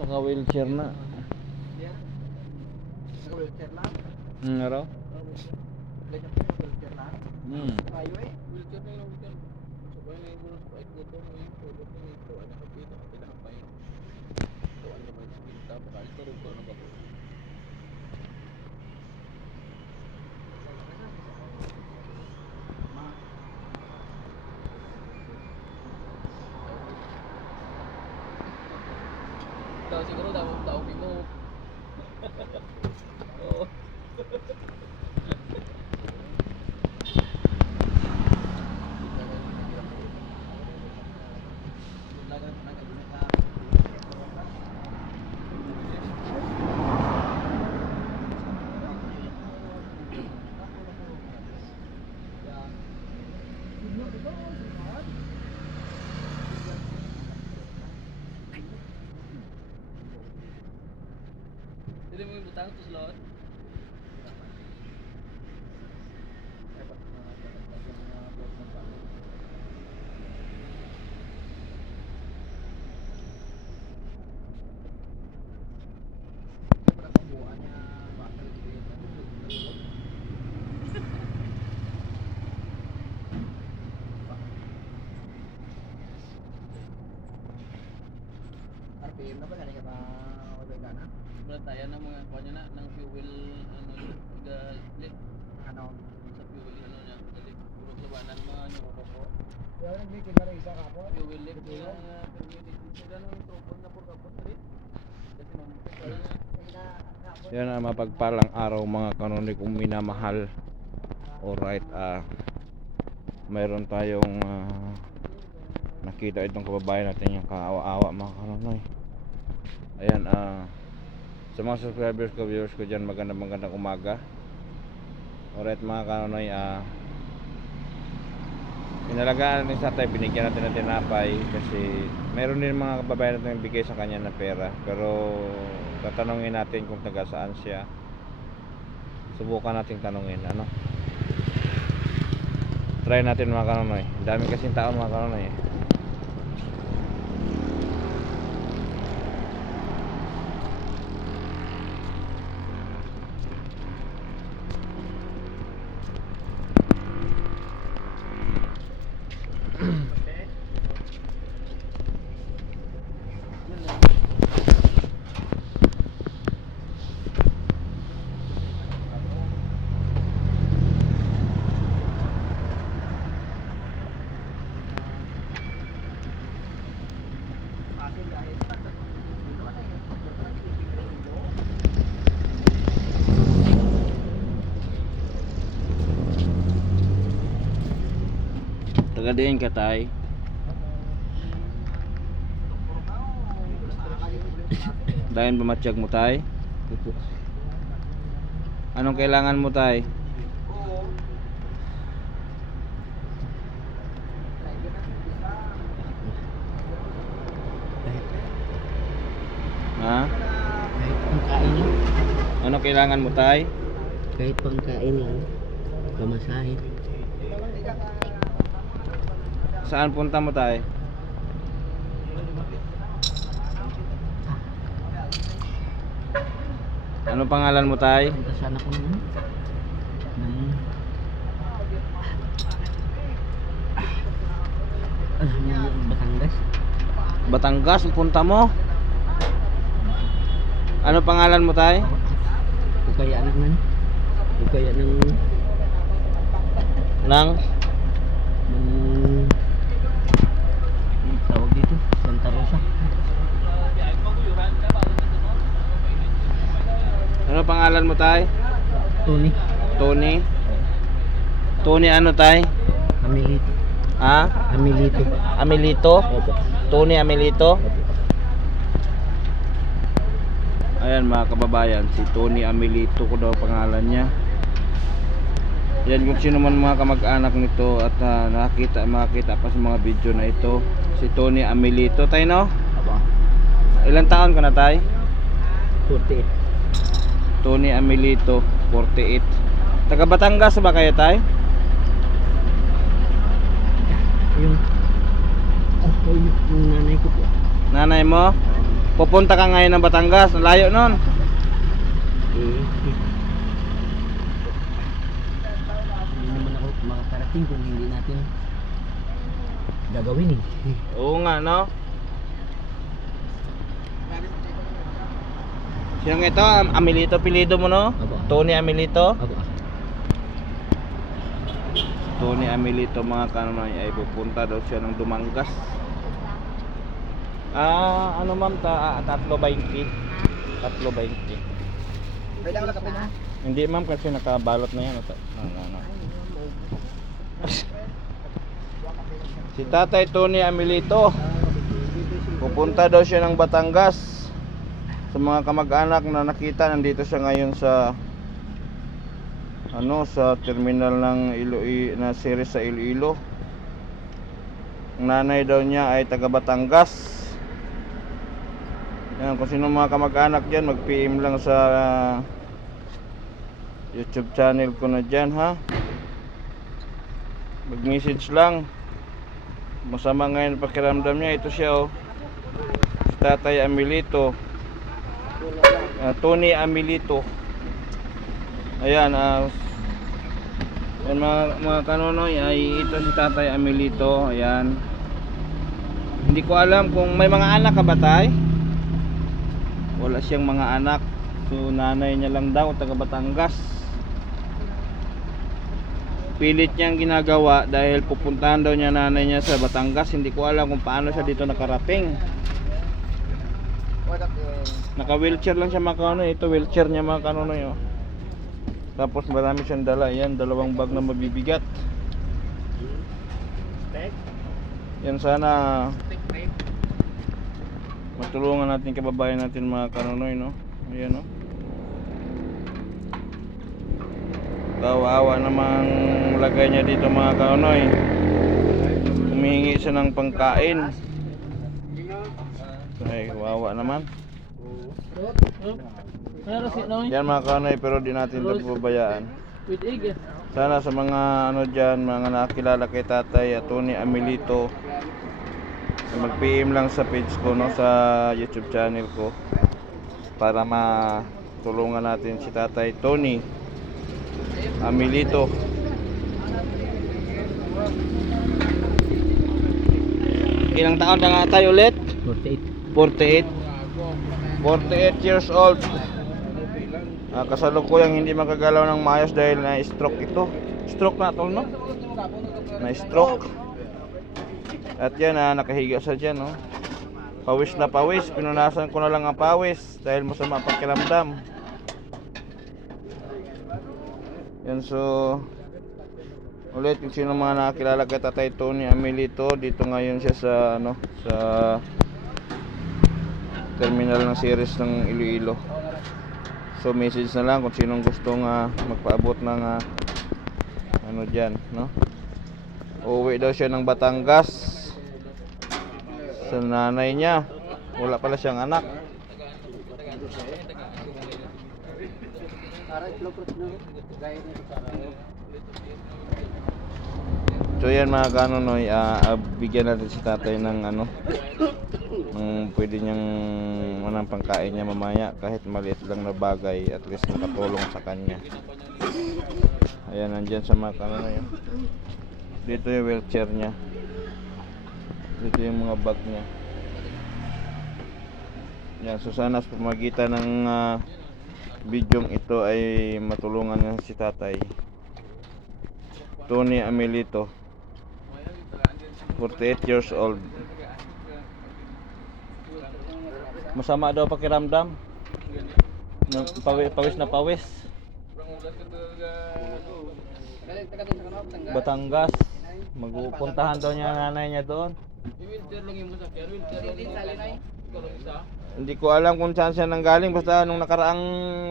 Saka wheelchair na. Naka-wheelchair lang. Araw? Ganyan po yung wheelchair lang. Kayo eh. Wheelchair na yung wheelchair. Sabay na yung gulong sa ito mo yung tulog na yung tuwan na kapito. Kailangan pa yung tuwan naman sa pinta. Baka ito rin ko ano ba po. Ito siguro tao mo. Oo. Hindi mo yung butang ito sa loob? RPM na ba? Ganyan ka ba? Wala na? Tayo ng mga kanya na ng fuel ano split Ano? sa fuel ano niya dali puro labanan mga nyoko po Kaya nag-meeting ka na isa ka po? fuel lift nila permitted sila ng trouble na por kapon rin kasi wala na Yan ang mapagpalang araw mga kanonikong minamahal. Alright, mayroon tayong nakita itong kababayan natin yung kaawa-awa mga kanonoy. Ayan, sa mga subscribers ko, viewers ko dyan, magandang umaga. Alright mga kanonoy, pinalagaan natin sa tayo, binigyan natin ng tinapay kasi mayroon din mga kababayan natin bigay sa kanya ng pera, pero tatanungin natin kung taga saan siya. Subukan natin tanungin, ano, try natin mga kanonoy. Dami kasing tao mga kanonoy eh. Taga diin ka tay. Dahin bumatsyag mo tay. Anong kailangan mo tay? Ha? Kahit pangkain lang. Ano kailangan mo tay? Kahit pangkain lang. Pamasahe. Saan punta mo tay? Ano pangalan mo tay? Punta sana ko naman. Batangas. Batangas ang punta mo? Ano pangalan mo tay? O kaya anak man. O kaya ng Nang tawag dito, Santa Rosa. ano pangalan mo tay? Tony. Tony. Tony ano tay? Amilito. Ha? Amilito. Amelito? Opo. Tony Amelito? Opo. Ayan mga kababayan, si Tony Amelito ko daw pangalan niya. Yan kung sino man mga kamag-anak nito at makita pa sa mga video na ito, si Tony Amelito tay no? Opo. Ilang taon ka na tay? 48. Tony Amelito, 48. Taga Batangas ba kayo tay? Yung nanay ko po. Nanay mo? Pupunta ka ngayon ng Batangas, layo nun. Hindi naman ako makakarating kung hindi natin gagawin eh. Oo nga, no? Sino ito? Amelito pilido mo, no? Aba. Tony Amelito. Aba. Tony Amelito mga kanonoy ay pupunta daw siya ng Dumangas. Ano ma'am, 3.20. 3.20. Pwede ako nakape na? Hindi ma'am, kasi nakabalot na yan. No. Si Tatay Tony Amelito pupunta daw siya ng Batangas. Sa mga kamag-anak na nakita, nandito siya ngayon sa sa terminal ng na series sa Iloilo. Ang nanay daw niya ay taga Batangas. Yan, kung sino mga kamag-anak dyan, mag-PM lang sa YouTube channel ko na dyan, ha. Mag-message lang. Masama ngayon pakiramdam niya. Ito siya, oh, si Tatay Amelito, Tony Amelito. Ayan, yan mga kanonoy, ay ito si Tatay Amelito. Ayan. Hindi ko alam kung may mga anak ka ba, tay? Wala siyang mga anak. So nanay niya lang daw, taga Batangas. Pilit niyang ginagawa dahil pupuntahan daw niya nanay niya sa Batangas. Hindi ko alam kung paano siya dito nakarating. Naka wheelchair lang siya mga kanonoy. Ito wheelchair niya mga kanonoy, oh. Tapos marami siyang dala. Yan, 2 bag na mabibigat. Yan, sana matulungan natin kababayan natin mga kanonoy, no? Ayan, no? Kawawa namang lagay niya dito mga kanonoy. Humihingi siya ng pangkain. Ay, kawawa naman. Yan mga kanonoy, pero di natin ito pabayaan. Sana sa mga dyan, mga nakakilala kay Tatay Tony Amelito, mag-PM lang sa page ko, no, sa YouTube channel ko, para matulungan natin si Tatay Tony Amelito. Ilang taon na nga tayo ulit? 48. 48 years old. Kasalukuyang hindi makagalaw ng maayos dahil na stroke ito. Stroke na tol, no? Na stroke. At yan, nakahiga sa dyan, no? Pawis na pawis. Pinunasan ko na lang ang pawis dahil masama ang pakiramdam. Yan, so ulit, kung sino mga nakakilala kay Tatay Tony Amelito, dito ngayon siya sa sa terminal ng series ng Iloilo. So message na lang kung sinong gustong magpaabot ng dyan, no? Uuwi daw siya ng Batangas sa nanay niya. Wala pala siyang anak. So yan mga kanonoy, bigyan natin si tatay ng pwede niyang manang pangkain niya mamaya, kahit maliit lang na bagay, at least makatulong sa kanya. Ayan, nandyan sa mga kanonoy. Dito yung wheelchair niya. Dito yung mga bag niya. Yan, so sana sa pamagitan ng bidyong ito ay matulungan niya si tatay Tony Amelito, 48 years old. Masama daw pakiramdam. Pawis na pawis. Batangas. Magpupuntahan daw niya nanay niya doon. Hindi ko alam kung saan siya nanggaling. Basta nung nakaraang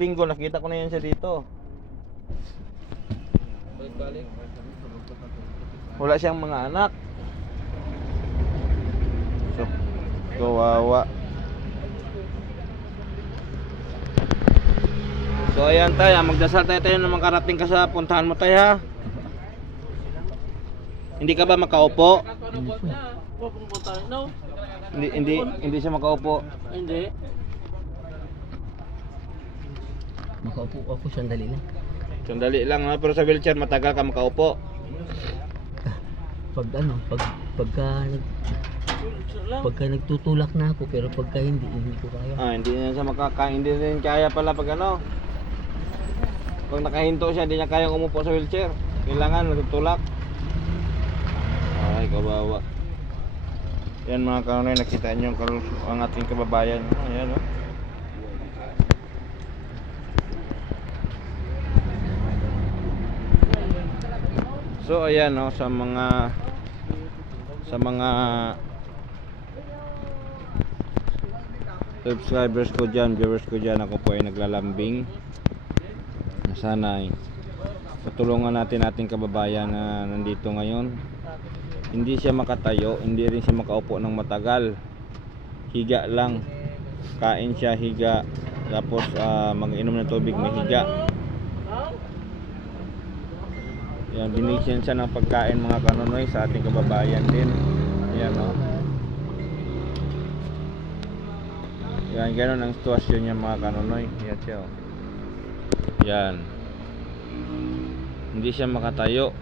linggo nakita ko na yan siya dito. Wala siyang mga anak. So, kawawa. So ayan tayo, magdasal tayo na makarating ka sa puntahan mo tayo, ha. Hindi ka ba makaupo? Hindi siya makaupo. Hindi. Makaupo ako sandali lang. Sandali lang, ha? Pero sa wheelchair matagal ka makaupo. Pag ano, pagka nagtutulak na ako, pero pagka hindi ko kaya. Hindi na siya hindi rin kaya pala pag ano. Pag nakahinto siya, hindi niya kayang umupo sa wheelchair. Kailangan natutulak. Ay, kawawa. Yan mga kanonay, nakita niyo ang ating kababayan. Ayan, oh. So ayan, no, sa mga subscribers ko dyan, viewers ko dyan, ako po ay naglalambing. Sana ay patulungan natin ating kababayan na nandito ngayon. Hindi siya makatayo, hindi rin siya makaupo ng matagal. Higa lang. Kain siya, higa. Tapos mag-inom ng tubig, may higa. Yan, binigyan siya ng pagkain mga kanonoy sa ating kababayan din. Yan, o. Yan, ganun ang sitwasyon niya mga kanonoy. Yan siya, o. Yan. Hindi siya makatayo.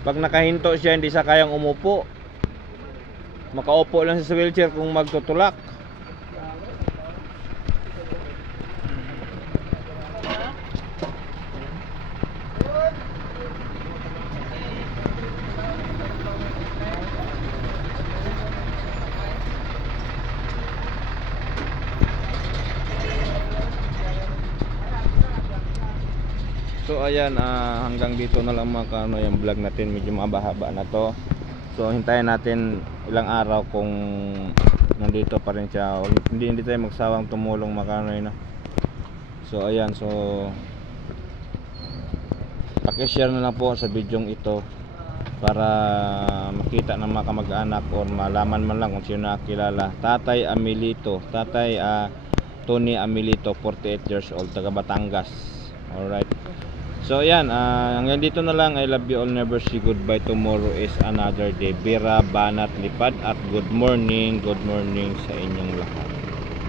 Pag nakahinto siya, hindi siya kayang umupo. Makaupo lang siya sa wheelchair kung magtutulak. So ayan, hanggang dito na lang mga kano yung vlog natin, medyo mahaba na to. So hintayin natin ilang araw kung nandito pa rin siya. Hindi tayo magsawang tumulong mga kano yun. So ayan, so paki-share na lang po sa bidyong ito para makita ng mga kamag-anak or malaman man lang kung sino nakakilala. Tatay Amelito, Tony Amelito, 48 years old, taga Batangas. Alright. So ayan, hanggang dito na lang. I love you all, never say goodbye. Tomorrow is another day. Bira, banat, lipad at good morning sa inyong lahat.